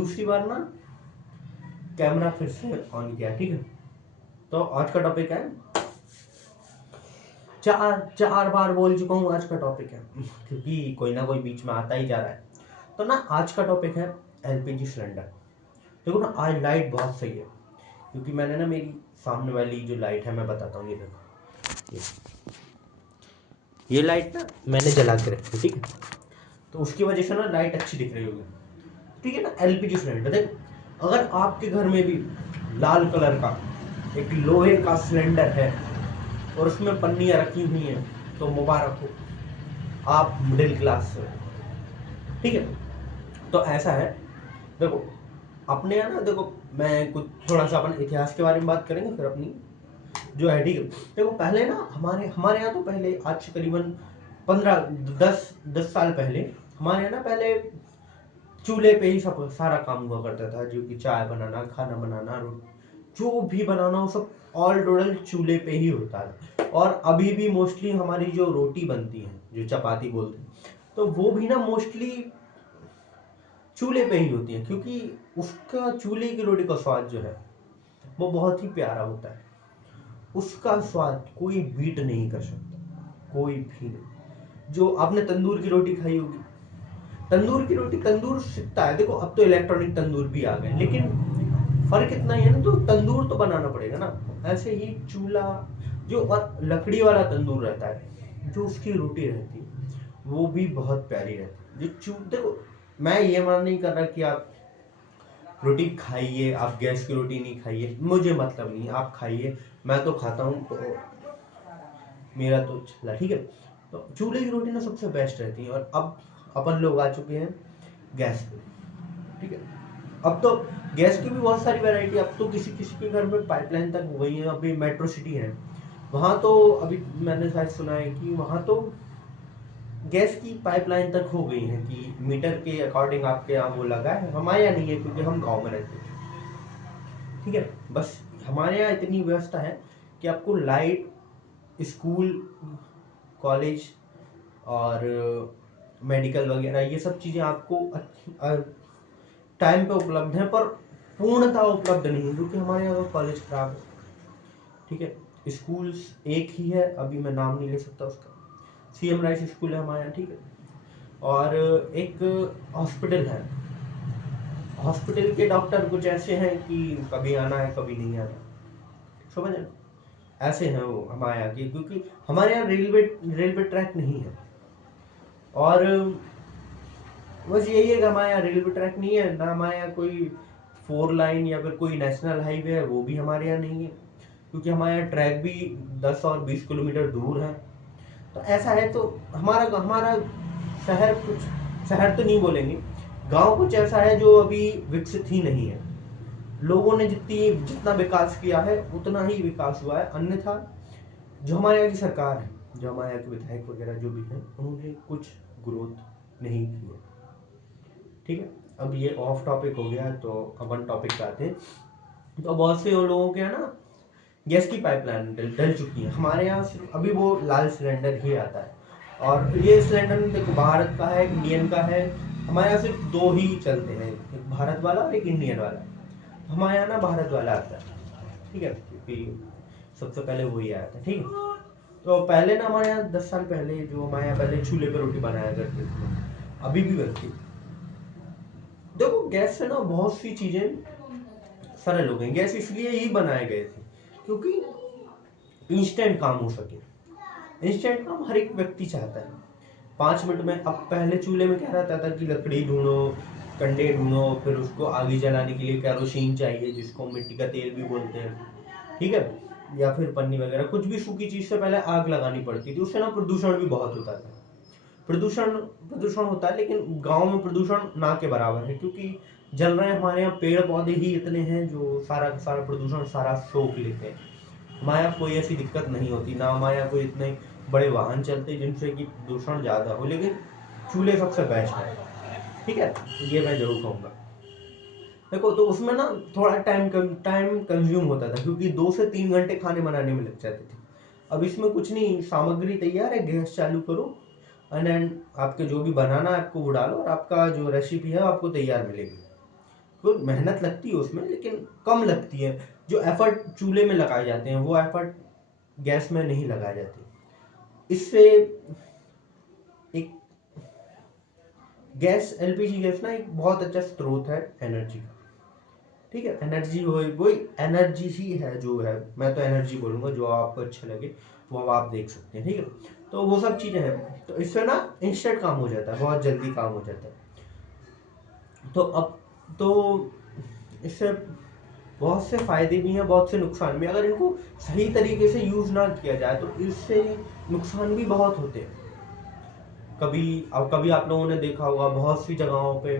दूसरी बार ना कैमरा फिर से ऑन किया, ठीक है। तो आज का टॉपिक है, चार बार बोल चुका हूँ आज का टॉपिक है क्योंकि कोई ना कोई बीच में आता ही जा रहा है। तो ना आज का टॉपिक है एलपीजी सिलेंडर। देखो ना, आज लाइट बहुत सही है क्योंकि मैंने ना मेरी सामने वाली जो लाइट है मैं बताता हूँ, ये देखो, ये लाइट ना मैंने जला के रखी है, ठीक है। तो उसकी वजह से ना लाइट अच्छी दिख रही होगी, ठीक है ना। एलपीजी सिलेंडर देखो, अगर आपके घर में भी लाल कलर का एक लोहे का सिलेंडर है और उसमें पन्नियाँ रखी हुई हैं तो मुबारक हो, आप मिडिल क्लास से, ठीक है। तो ऐसा है, देखो अपने यहाँ ना, देखो मैं कुछ थोड़ा सा अपन इतिहास के बारे में बात करेंगे फिर अपनी जो है, ठीक है। देखो पहले ना हमारे हमारे यहाँ तो पहले आज से करीबन 15-10 साल पहले हमारे यहाँ ना पहले चूल्हे पे ही सब सारा काम हुआ करता था, जो कि चाय बनाना, खाना बनाना, जो भी बनाना हो सब ऑल टोटल चूल्हे पे ही होता है। और अभी भी मोस्टली हमारी जो रोटी बनती है, जो चपाती बोलते हैं, तो वो भी ना मोस्टली चूल्हे पे ही होती है क्योंकि उसका चूल्हे की रोटी का स्वाद जो है वो बहुत ही प्यारा होता है। उसका स्वाद कोई बीट नहीं कर सकता, कोई भी नहीं। जो आपने तंदूर की रोटी खाई होगी, तंदूर की रोटी, तंदूर सिकता है, देखो अब तो इलेक्ट्रॉनिक तंदूर भी आ गए, लेकिन फर्क इतना ही है ना, तो तंदूर तो बनाना पड़ेगा ना। ऐसे ही चूल्हा जो और लकड़ी वाला तंदूर रहता है, जो उसकी रोटी रहती है वो भी बहुत प्यारी रहती है। जो देखो, मैं ये मान नहीं कर रहा कि आप रोटी खाइए, आप गैस की रोटी नहीं खाइए, मुझे मतलब नहीं, आप खाइए, मैं तो खाता हूँ, तो मेरा तो चला, ठीक है। तो चूल्हे की रोटी ना सबसे बेस्ट रहती है। और अब अपन लोग आ चुके हैं गैस पे, ठीक है। अब तो गैस की भी बहुत सारी वैरायटी, अब तो किसी किसी के घर में पाइपलाइन तक हो गई है। अभी मेट्रो सिटी है वहाँ तो, अभी मैंने शायद सुना है कि वहाँ तो गैस की पाइपलाइन तक हो गई है कि मीटर के अकॉर्डिंग आपके यहाँ वो लगा है। हमारे यहाँ नहीं है क्योंकि हम गाँव में रहते हैं, ठीक है। बस हमारे यहाँ इतनी व्यवस्था है कि आपको लाइट, स्कूल, कॉलेज और मेडिकल वगैरह ये सब चीज़ें आपको टाइम पे उपलब्ध हैं, पर पूर्णतः उपलब्ध नहीं है क्योंकि हमारे यहाँ का कॉलेज खराब है, ठीक है। स्कूल्स एक ही है, अभी मैं नाम नहीं ले सकता उसका, सीएम राइस स्कूल है हमारे यहाँ, ठीक है। और एक हॉस्पिटल है, हॉस्पिटल के डॉक्टर कुछ ऐसे हैं कि कभी आना है कभी नहीं आना, समझ रहे? ऐसे हैं वो हमारे यहाँ के, क्योंकि हमारे यहाँ रेलवे ट्रैक नहीं है। और बस यही है कि हमारे यहाँ रेलवे ट्रैक नहीं है ना, हमारे यहाँ कोई 4 लाइन या फिर कोई नेशनल हाईवे है, वो भी हमारे यहाँ नहीं है क्योंकि हमारे यहाँ ट्रैक भी 10 और 20 किलोमीटर दूर है। तो ऐसा है, तो हमारा हमारा शहर कुछ, शहर तो नहीं बोलेंगे, गांव कुछ ऐसा है जो अभी विकसित ही नहीं है। लोगों ने जितना विकास किया है उतना ही विकास हुआ है, अन्यथा जो हमारे यहाँ की सरकार है, जो हमारे यहाँ के विधायक वगैरह जो भी हैं, उन्होंने कुछ ग्रोथ नहीं की है, ठीक है। अब ये ऑफ टॉपिक हो गया, तो अपन टॉपिक पे आते हैं। तो बहुत से लोगों के यहाँ ना गैस की पाइपलाइन डल चुकी है। हमारे यहाँ सिर्फ अभी वो लाल सिलेंडर ही आता है, और ये सिलेंडर देखो भारत का है, इंडियन का है। हमारे यहाँ सिर्फ 2 ही चलते हैं, एक भारत वाला और एक इंडियन वाला। हमारे यहाँ ना भारत वाला आता है, ठीक है, क्योंकि सबसे पहले वही आया था, ठीक है। तो पहले ना हमारे यहाँ 10 साल पहले, जो हमारे यहाँ पहले चूल्हे पर रोटी बनाया करते थे, अभी भी बनती। देखो गैस से ना बहुत सी चीजें सरल हो गई। गैस इसलिए ही बनाए गए थे क्योंकि इंस्टेंट काम हो सके। इंस्टेंट काम हर एक व्यक्ति चाहता है 5 मिनट में। अब पहले चूल्हे में क्या रहता था कि लकड़ी ढूंढो, कंडे ढूंढो, फिर उसको आगे जलाने के लिए केरोसिन चाहिए, जिसको मिट्टी का तेल भी बोलते हैं, ठीक है, या फिर पन्नी वगैरह, कुछ भी सूखी चीज से पहले आग लगानी पड़ती थी। उससे ना प्रदूषण भी बहुत होता था। प्रदूषण प्रदूषण होता है, लेकिन गांव में प्रदूषण ना के बराबर है क्योंकि जल रहे हैं हमारे यहाँ पेड़ पौधे ही इतने हैं जो सारा सारा प्रदूषण सारा सोख लेते हैं। हमारे यहाँ कोई ऐसी दिक्कत नहीं होती ना, हमारे यहाँ कोई इतने बड़े वाहन चलते जिनसे कि प्रदूषण ज़्यादा हो, लेकिन चूल्हे सबसे बेस्ट है, ठीक है, ये मैं जरूर कहूँगा। देखो तो उसमें ना थोड़ा टाइम कंज्यूम होता था क्योंकि 2 से 3 घंटे खाने बनाने में लग जाते थे। अब इसमें कुछ नहीं, सामग्री तैयार है, गैस चालू करो एंड आपके जो भी बनाना है आपको वो डालो और आपका जो रेसिपी है आपको तैयार मिलेगी। वो मेहनत लगती है उसमें, लेकिन कम लगती है। जो एफर्ट चूल्हे में लगाए जाते हैं वो एफर्ट गैस में नहीं लगाए जाते। इससे एक गैस, एलपीजी गैस ना एक बहुत अच्छा स्रोत है एनर्जी का। ठीक है, एनर्जी वही एनर्जी ही है जो है, मैं तो एनर्जी बोलूंगा, जो आपको अच्छा लगे वो अब आप देख सकते हैं। ठीक है, तो वो सब चीज़ें हैं, तो इससे ना इंस्टेंट काम हो जाता है, बहुत जल्दी काम हो जाता है। तो इससे बहुत से फायदे भी हैं, बहुत से नुकसान भी। अगर इनको सही तरीके से यूज ना किया जाए तो इससे नुकसान भी बहुत होते हैं। कभी आप लोगों ने देखा होगा बहुत सी जगहों पे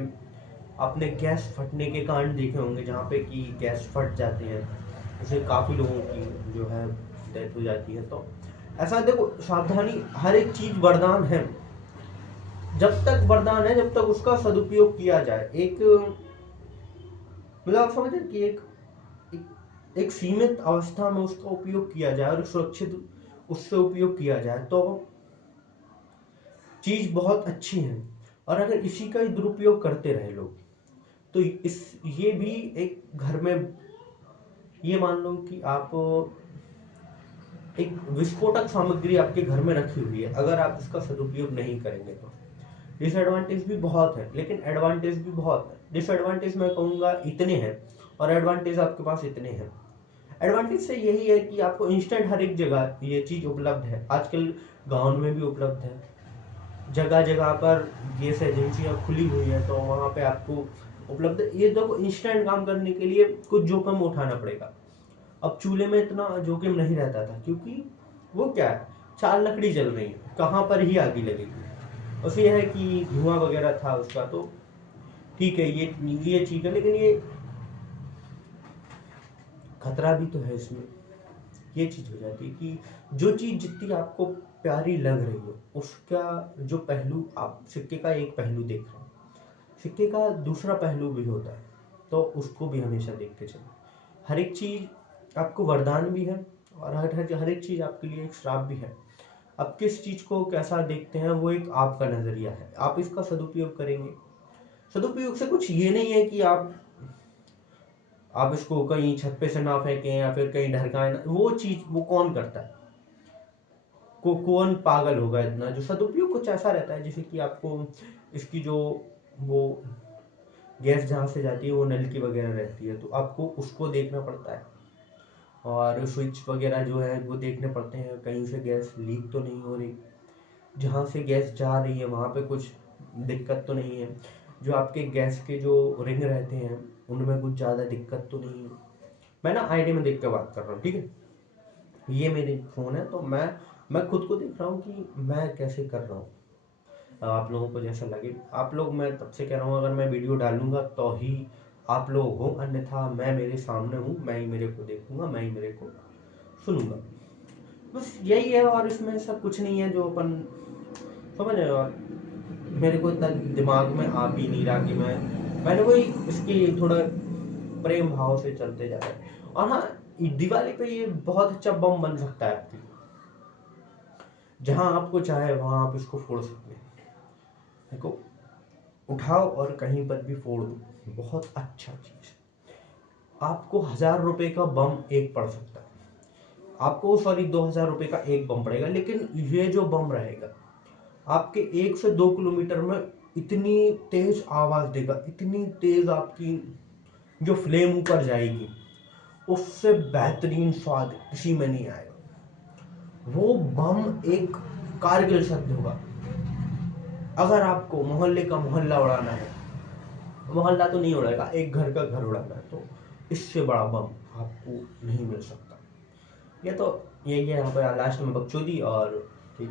आपने गैस फटने के कांड देखे होंगे, जहाँ पे कि गैस फट जाते हैं, उससे काफ़ी लोगों की जो है डेथ हो जाती है। तो ऐसा देखो, सावधानी, हर एक चीज़ वरदान है, जब तक वरदान है जब तक उसका सदुपयोग किया जाए। एक मतलब आप समझ रहे हैं कि एक सीमित अवस्था में उसका उपयोग किया जाए और सुरक्षित उससे उपयोग किया जाए तो चीज़ बहुत अच्छी है। और अगर इसी का ही दुरुपयोग करते रहे लोग तो ये भी एक घर में, ये मान लो कि आप एक विस्फोटक सामग्री आपके घर में रखी हुई है, अगर आप इसका सदुपयोग नहीं करेंगे तो डिसएडवांटेज भी बहुत है, लेकिन एडवांटेज भी बहुत है। डिसएडवांटेज मैं कहूँगा इतने हैं और एडवांटेज आपके पास इतने हैं। एडवांटेज से यही है कि आपको इंस्टेंट हर एक जगह ये चीज़ उपलब्ध है, आजकल गाँव में भी उपलब्ध है, जगह जगह पर गैस एजेंसियाँ खुली हुई हैं, तो वहाँ पे आपको उपलब्ध है। ये देखो, इंस्टेंट काम करने के लिए कुछ जोखिम उठाना पड़ेगा। अब चूल्हे में इतना जोखिम नहीं रहता था, क्योंकि वो क्या है, 4 लकड़ी जल रही है, कहाँ पर ही आग लगेगी। बस ये है कि धुआं वगैरह था उसका, तो ठीक है, ये चीज़ है, लेकिन ये खतरा भी तो है इसमें। ये चीज़ हो जाती है कि जो चीज़ जितनी आपको प्यारी लग रही हो, उसका जो पहलू, आप सिक्के का एक पहलू देख रहे हैं, सिक्के का दूसरा पहलू भी होता है, तो उसको भी हमेशा देखते चलें। हर एक चीज़ आपको वरदान भी है और हर एक चीज़ आपके लिए एक श्राप भी है। आप किस चीज़ को कैसा देखते हैं वो एक आपका नज़रिया है, आप इसका सदुपयोग करेंगे। सदुपयोग से कुछ ये नहीं है कि आप इसको कहीं छत पे से ना फेंकें या फिर कहीं ढरकाएं ना, वो चीज़ वो कौन करता है, कौन पागल होगा इतना। जो सदुपयोग कुछ ऐसा रहता है जैसे कि आपको इसकी जो वो गैस जहाँ से जाती है वो नलकी वगैरह रहती है, तो आपको उसको देखना पड़ता है और स्विच वगैरह जो है वो देखने पड़ते हैं, कहीं से गैस लीक तो नहीं हो रही, जहाँ से गैस जा रही है वहाँ पे कुछ दिक्कत तो नहीं है, जो आपके गैस के जो रिंग रहते हैं उनमें कुछ ज़्यादा दिक्कत तो नहीं है। मैं ना आईडी में देख के बात कर रहा हूँ, ठीक है, ये मेरी फ़ोन है, तो मैं खुद को देख रहा हूँ कि मैं कैसे कर रहा हूँ। आप लोगों को जैसा लगे, आप लोग, मैं तब से कह रहा हूँ, अगर मैं वीडियो डालूंगा तो ही आप लोग हो, अन्यथा मैं मेरे सामने हूँ, मैं ही मेरे को देखूंगा, मैं ही मेरे को सुनूंगा। बस यही है, और इसमें सब कुछ नहीं है जो अपन समझ रहे हो। और मेरे को इतना दिमाग में आ भी नहीं रहा कि मैंने वही इसकी थोड़ा प्रेम भाव से चलते जा रहा है। और हाँ, दिवाली पे ये बहुत अच्छा बम बन सकता है आपके, जहाँ आपको चाहे वहाँ आप इसको फोड़ सकते हैं। देखो, उठाओ और कहीं पर भी फोड़ दो, बहुत अच्छा चीज। आपको 1000 रुपए का बम एक पड़ सकता है, आपको सॉरी 2000 रुपए का एक बम पड़ेगा, लेकिन ये जो बम रहेगा आपके 1 से 2 किलोमीटर में इतनी तेज आवाज देगा, इतनी तेज आपकी जो फ्लेम ऊपर जाएगी, उससे बेहतरीन स्वाद किसी में नहीं आएगा। वो बम एक कारगिल शब्द होगा। अगर आपको मोहल्ले का मोहल्ला उड़ाना है, मोहल्ला तो नहीं उड़ेगा, एक घर का घर उड़ाना है, तो इससे बड़ा बम आपको नहीं मिल सकता। ये तो यही है, यहाँ पर लास्ट में बकचोदी और ठीक।